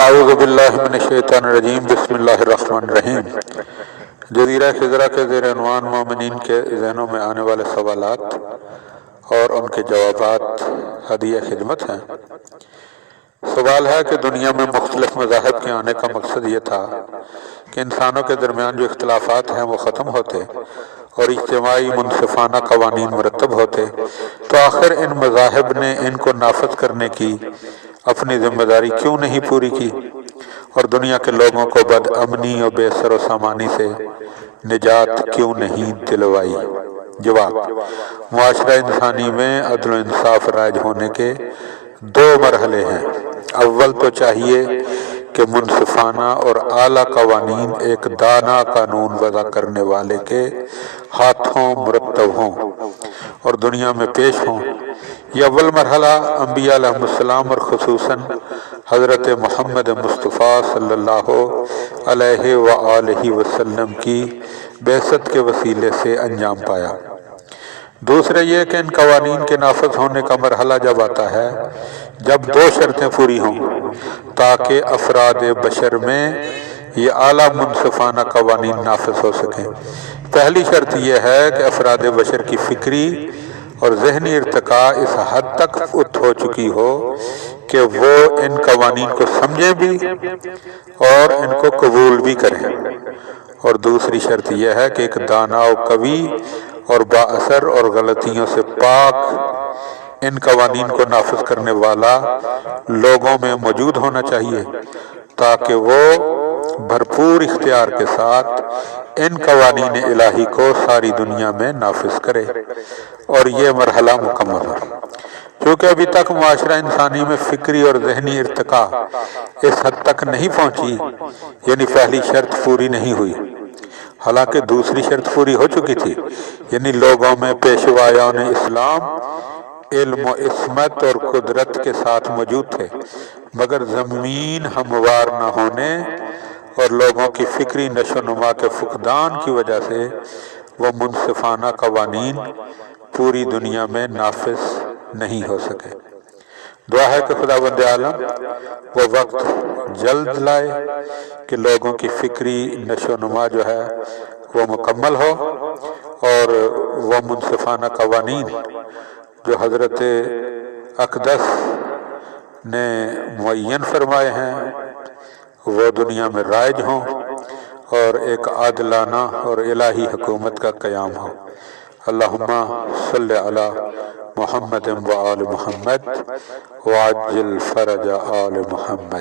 اعوذ باللہ من الشیطان الرجیم بسم اللہ الرحمن الرحیم۔ جزیرہ خضرہ کے زیر عنوان مومنین کے ذہنوں میں آنے والے سوالات اور ان کے جوابات ہدیہ خدمت ہیں۔ سوال ہے کہ دنیا میں مختلف مذاہب کے آنے کا مقصد یہ تھا کہ انسانوں کے درمیان جو اختلافات ہیں وہ ختم ہوتے اور اجتماعی منصفانہ قوانین مرتب ہوتے، تو آخر ان مذاہب نے ان کو نافذ کرنے کی اپنی ذمہ داری کیوں نہیں پوری کی اور دنیا کے لوگوں کو بد امنی اور بے سر و سامانی سے نجات کیوں نہیں دلوائی؟ جواب: معاشرہ انسانی میں عدل و انصاف رائج ہونے کے دو مرحلے ہیں۔ اول تو چاہیے کہ منصفانہ اور اعلیٰ قوانین ایک دانا قانون وضع کرنے والے کے ہاتھوں مرتب ہوں اور دنیا میں پیش ہوں۔ یہ اول مرحلہ انبیاء علیہ السلام اور خصوصاً حضرت محمد مصطفیٰ صلی اللہ علیہ وآلہ وسلم کی بعثت کے وسیلے سے انجام پایا۔ دوسرا یہ کہ ان قوانین کے نافذ ہونے کا مرحلہ جب آتا ہے جب دو شرطیں پوری ہوں تاکہ افراد بشر میں یہ اعلیٰ منصفانہ قوانین نافذ ہو سکیں۔ پہلی شرط یہ ہے کہ افراد بشر کی فکری اور ذہنی ارتقاء اس حد تک فت ہو چکی ہو کہ وہ ان قوانین کو سمجھیں بھی اور ان کو قبول بھی کریں۔ اور دوسری شرط یہ ہے کہ ایک دانا و قوی اور با اثر اور غلطیوں سے پاک ان قوانین کو نافذ کرنے والا لوگوں میں موجود ہونا چاہیے تاکہ وہ بھرپور اختیار کے ساتھ ان قوانین الہی کو ساری دنیا میں نافذ کرے اور یہ مرحلہ مکمل ہو۔ چونکہ ابھی تک معاشرہ انسانی میں فکری اور ذہنی ارتقاء اس حد تک نہیں پہنچی، یعنی پہلی شرط پوری نہیں ہوئی، حالانکہ دوسری شرط پوری ہو چکی تھی، یعنی لوگوں میں پیشوایان اسلام علم و عصمت اور قدرت کے ساتھ موجود تھے، مگر زمین ہموار نہ ہونے اور لوگوں کی فکری نشو و نما کے فقدان کی وجہ سے وہ منصفانہ قوانین پوری دنیا میں نافذ نہیں ہو سکے۔ دعا ہے کہ خداوند عالم وہ وقت جلد لائے کہ لوگوں کی فکری نشو و نما جو ہے وہ مکمل ہو اور وہ منصفانہ قوانین جو حضرت اقدس نے معین فرمائے ہیں وہ دنیا میں رائج ہوں اور ایک عادلانہ اور الہی حکومت کا قیام ہو۔ اللہم صلی علی محمد و آل محمد وعجل فرج آل محمد۔